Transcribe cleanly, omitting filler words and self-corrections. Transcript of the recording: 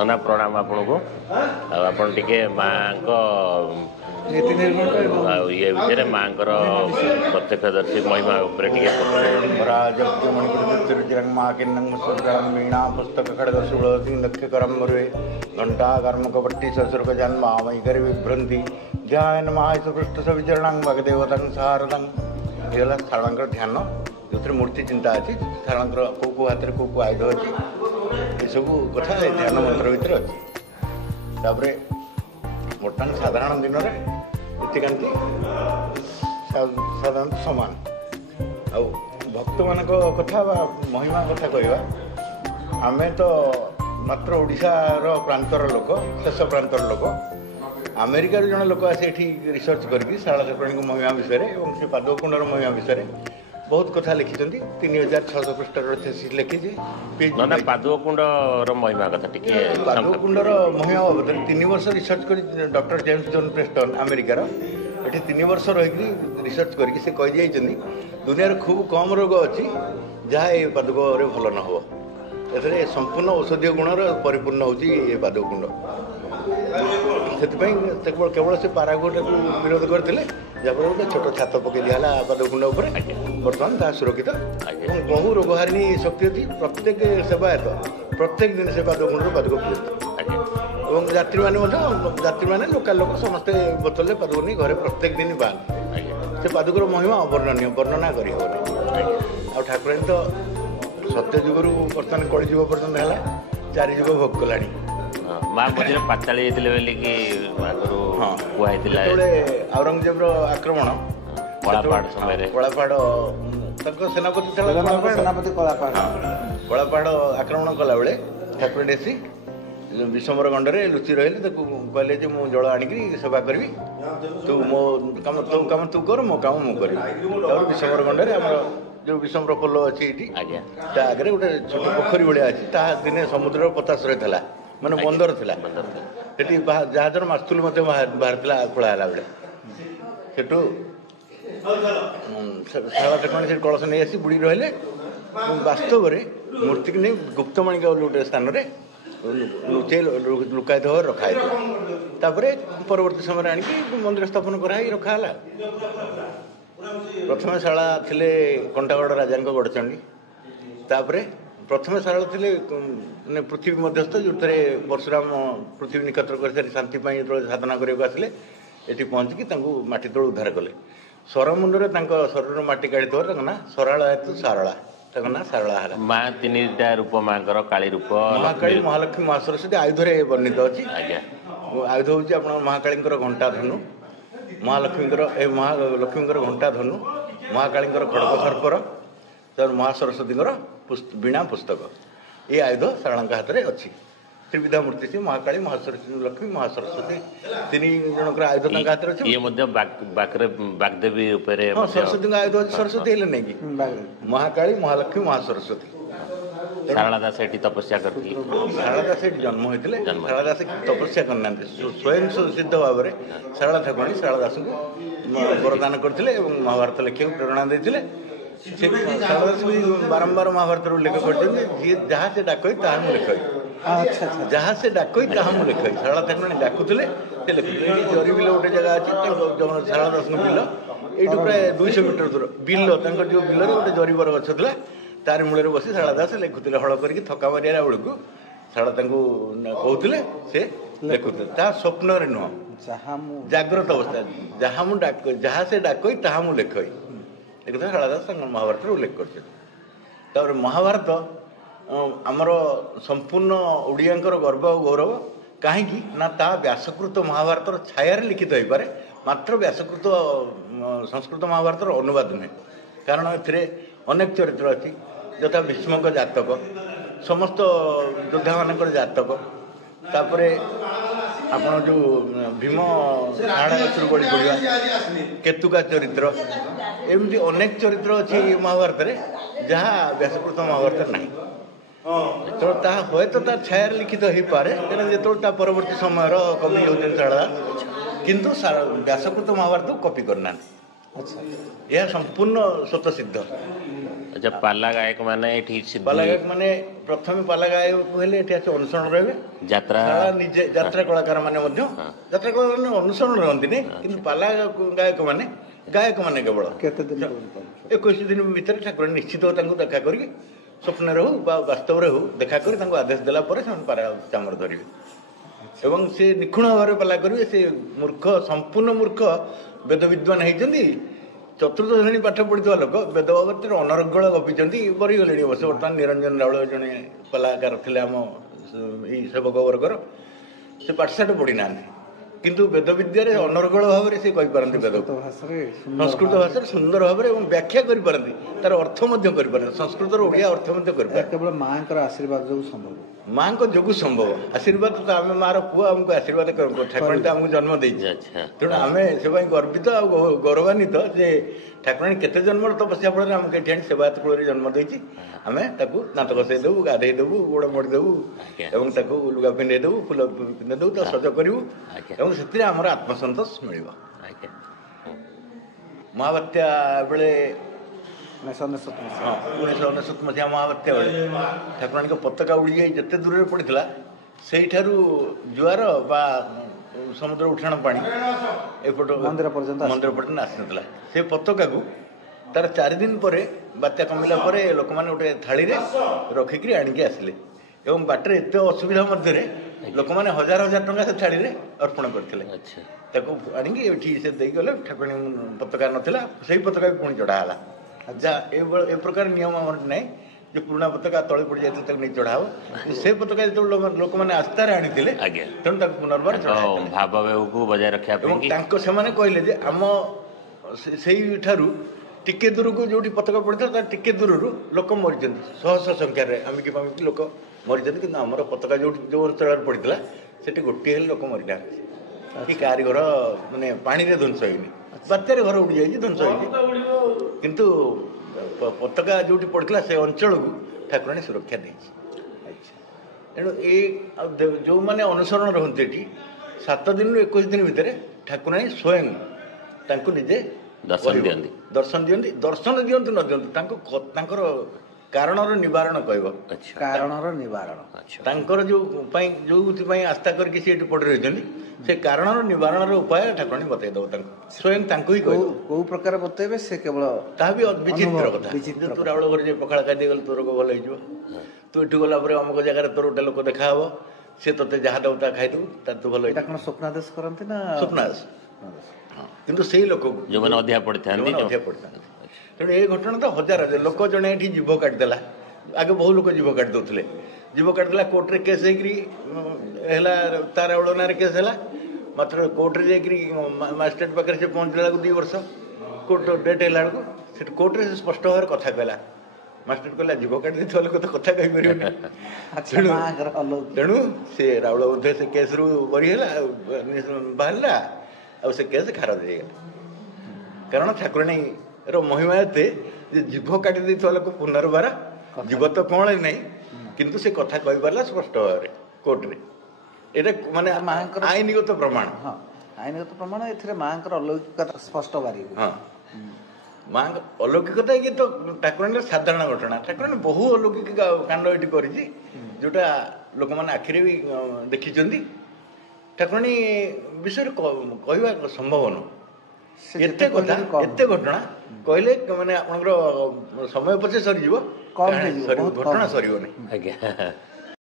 नना प्रणाम आपन को आपन टिके माँ को ये विषय माँ प्रत्यक्षदर्शी महिमा मीणा पुस्तक खड़गशूलक्षकरम मुरे घंटा कर्मकपट्टी ससुरक जन्म मईकर विभ्रंति ध्यान महापृष्ठ सविचरण भगदेवतं सारदं ये सार ध्यान जो मूर्ति चिंता अच्छी सार कौ हाथ में कौ आयुध अच्छी ये सब कथा ध्यान मंत्र भितर अच्छी बर्तमान साधारण दिन में नीतिकांति साधारण समान आ भक्त मान कथा महिमा कथा कहवा आम तो मात्र ओडिशार प्रांतर लोक शेष प्रांतर लोक अमेरिकार जन लोक आसे रिसर्च करके शारदा ठाकुराणी महिमा विषय और से पादकुंडर महिमा विषय बहुत कथा लिखिं 3600 पृष्ठार थीसिस लिखी पादकुंडर महिमा कथा पादकुंडर महिमा बाबद 3 वर्ष रिसर्च कर डॉक्टर जेम्स जॉन प्रेस्टन अमेरिकार ये 3 वर्ष रही रिसर्च करके से कही दुनिया खूब कम रोग अच्छी जहाँ ये पादक भल न हो ए संपूर्ण औषधीय गुणर परिपूर्ण होती ये पादकुंड से केवल से पारागुट को विरोध करते जहाँफल गोटे छोट छात पकई दिया पादकुंड बर्तमान ता सुरक्षित बहु रोगहारिणी शक्ति अच्छी प्रत्येक सेवायत प्रत्येक दिन से पादकुंड पादक पियती और यात्री मैंने लोकाल लोक समस्ते बोतल पादक नहीं घरे प्रत्येक दिन पाते से पादकर महिमा अवर्णनीय वर्णना करहबनी आ ठाकुराणी तो सत्य जुगर बर्तमान कलिजुग पर्यटन है 4 जुग भोग कला माँ मझे पाताली औरंगजेबर आक्रमण कलापाड़ समय कलापाड़ सेनापति सेनापति कलापाड़ आक्रमण कला बेले ठाकुराणी आसी विषमर गंडरे लुचि रही कहले जो मु जल आणिक सेवा करी तू मो काम तो काम तू कर मो काम मु करी विषमर गंडरे आम जो विषमर पोल अच्छी आगे गोटे छोट पोखरी भाया अच्छी दिने समुद्र पतास रही माने बंदर थी जहाजर मास्तुल बाहर खोला बेले सेठू शारदा ठाकुराणी से कलश नहीं आसी बुड़ी रही वास्तव में मूर्ति की नहीं गुप्तमणिका गोटे स्थान में लुचे लुकायित भाव रखाई परवर्ती समय आनिक मंदिर स्थापन कराई रखाला प्रथम शाला थिले कंटागढ़ राजा गड़चंडी प्रथम शाला थिले पृथ्वी मध्यस्थ जो परशुराम पृथ्वी निकटर कर शांति जो साधना करने आसिले ये पहुँचिकी माटी तल उद्धार कले स्वरमुंडे शरीर माटी काढ़ी ना सराला हेतु सारला ना सारला है माँ 3टा रूप माँ काली रूप महाकाली महालक्ष्मी महासरस्वती आयुधे वर्णित अच्छी आयुध हूँ आप महाकाली घंटा धनु महालक्ष्मी महालक्ष्मी घंटा धनु महाकाली खड़ग सर्पर महासरस्वती वीणा पुस्तक ये आयुध सारण हाथ में अच्छी त्रिविधा मूर्ति से महाकाली महासरस्वती लक्ष्मी महासरस्वती 3 जन आयुध हाथ में अच्छी बागदेवी सरस्वती आयुध सरस्वती है नहीं कि महाकाली महालक्ष्मी महासरस्वती शारदा दास तपस्या करती शारदा दास जन्म होते शारदा दास तपस्या करना स्वयं सिद्ध भाव में शारदा ठाकुराणी शारदा दास को वरदान करते महाभारत लिखा प्रेरणा देते शारदा दास भी बारंबार महाभारत उल्लेख करते जहाँ से डाक लिख जहाँ से डाक लिख शारदा ठाकुराणी डाकुले जरी बिल गोटे जगह अच्छी शारदा दास बिल ये प्राय 200 मीटर दूर बिल जो बिल गोटे जरीबर गछ था तार मूल बसी शारदा दास लिखुले हल करके थका मारिया बेलू शारदा कहते से लिखुले स्वप्न नुह जाग्रत अवस्था जहाँ से डाक मु लिख एक शारदा दास महाभारत उल्लेख कर महाभारत आमर संपूर्ण ओडियांकर गर्व और गौरव कहीं ना ता व्यासकृत महाभारत छाया लिखित हो पारे मात्र व्यासकृत संस्कृत महाभारत अनुवाद नुहे कारण अनेक चरित्र अच्छी यथा भीष्मक जातक समस्त योद्धा मान जातक तापर आपण जो भीम हाड़ा बड़ी पड़ा केतुका चरित्र एमती अनेक चरित्र अच्छी महाभारत जहाँ व्यासकृत महाभारत ना जो हे तो छाया लिखित हो पारे जो परवर्ती समय कवि होते शारदा किंतु व्यासकृत महाभारत कॉपी करना यह संपूर्ण स्वतः सिद्ध अच्छा पाला गायक माने एठी पाला गायक माने प्रथम पाला गायक कहले एठी आसे अनुसरण रहबे यात्रा निजे यात्रा कलाकार माने मध्य यात्रा कलाकार माने अनुसरण रहंती ने किंतु पाला गायक माने केवल केते दिन 21 दिन भीतर ठाकुर निश्चित तांको देखा करी स्वप्न रे हो बा वास्तव रे हो देखा करी तांको आदेश देला परे से पारा चामर धरिबे एवं से निखुण भाव पाला करिवे से मूर्ख संपूर्ण मूर्ख वेद विद्वान होती चतुर्थ श्रेणी पाठ पढ़ी लोक वेद बाबद अनर्गल गपिंट बरीगले अवश्य बर्तमान निरंजन राउल जड़े कलाकार थे आम सेवक वर्गर से पाठशाठ पढ़ी ना किंतु वेद विद्या अनर्गल भाव से कहींपारती वेद संस्कृत भाषा सुंदर भाव में व्याख्या करें तार अर्थ करें संस्कृत ओडिया अर्थ केवल माँ आशीर्वाद जो संभव माँ को जो संभव आशीर्वाद तो आम मार पुआ आमको आशीर्वाद ठाकुराणी तो आमको जन्म देती तेणु आम से गर्वित आ गौरवान्वित जे ठाकुराणी केते जन्म तपस्या फल आमको ये सेवायत कूल जन्म देती आम दांत घसई देवु गाधे देवु गोड़ मोड़ी देवु और लुगा पिंधे देवु फुल पिंधे देवु तो सज करूँ और से आत्मसंतोष मिल महाबात्या बेले 1999 मसीहा महाबात्या बेले ठाकुराणी पताका उड़ी जाए जिते दूर पड़ा से जुआर बा समुद्र उठाण पानी एपट मंदिर पर्यटन आसना से पताका को तार 4 दिन पर बात्या कमिला लोक मैंने गोटे थाली रखिक आणिकी आसिले एवं बाटर एत असुविधा मध्य लोक मैंने हजार हजार टंका से थाली अर्पण करते आणिकी से गले ठाकुराणी पताका नाला से पताका भी पुणी चढ़ाला जहाँ ए प्रकार नियम आम ना जो पुराना पताका तले पड़ जाए नहीं चढ़ाव से पताका जो लोक मैंने आस्था आनी तेणु पुनर्बार भाव बजाय रखा से कहले जे आम से टिके दूर को जो पताका पड़ता टिके दूर लोक मरी शह शह संख्यार आमिकी पामिकी लोक मरी कि आमर पताका जो अंचल पड़ा से गोटे लोक मरी ना कि कारी घर मानने पानी ध्वंस होनी बात्यार घर उड़ी जाए ध्वंस होनी किंतु पताका जो पड़ा से अंचल को ठाकुराणी सुरक्षा दे तेणु जो मैंने अनुसरण रहते 7 दिन 21 दिन भितर ठाकुराणी स्वयं निजे दर्शन दियंती दर्शन दियंतु न दियंतु कारणर निवारण कहब कारणर निवारण जो आस्था करके पड़ रही से कारणर निवारण उपाय ठाकुराणी बतईदेव स्वयं ही कौ प्रकार बतेबे से केवल ता भी विचित्र कथा तू राउल घर जे पखाड़ खाई गल तोर रोग भल हो तू ये गला अमुक जगह तोर गोटे लोक देखा सी ते जहाँ देव खाई देव तू भल स्वप्नादेश करते ना स्वप्नादेश किंतु से लोक जो मैंने अधिया पड़ता तेणु ये घटना तो हजार लोक जड़े ये जीव काटिदेला आगे बहु लोग जीव काटि दौले जीव काटिदेला कोर्टे केस है तार राउल ना केस है मात्र कोर्टे मजिस्ट्रेट पाखे से पहुँचला 2 वर्ष कोर्ट डेट है से कोर्टे से स्पष्ट भाव कथा कहला मजिस्ट्रेट कहला जीव काटि देता लोक तो कथा कहीपर तेणु से राउल बोधे से केस रु बरीगला बाहर आ केस खारज हो कारण ठाकुराणी महिमा एते जीव काटि देता लोक पुनर्बार जीव तो कौन ना किंतु से कथा कही पारा स्पष्ट भाव में कोर्टे ये माने आईनगत प्रमाण आईनगत प्रमाण ए माँ अलौकिकता स्पष्ट बारी हाँ माँ अलौकिकता ये तो ठाकुराणी साधारण घटना ठाकुराणी बहु अलौकिक कांड ये जोटा लोक मैंने आखिरी भी देखी ठाकुराणी विषय कहवा संभव न एते घटना कहले मैंने आप समय पचे सरीज घटना सर नहीं।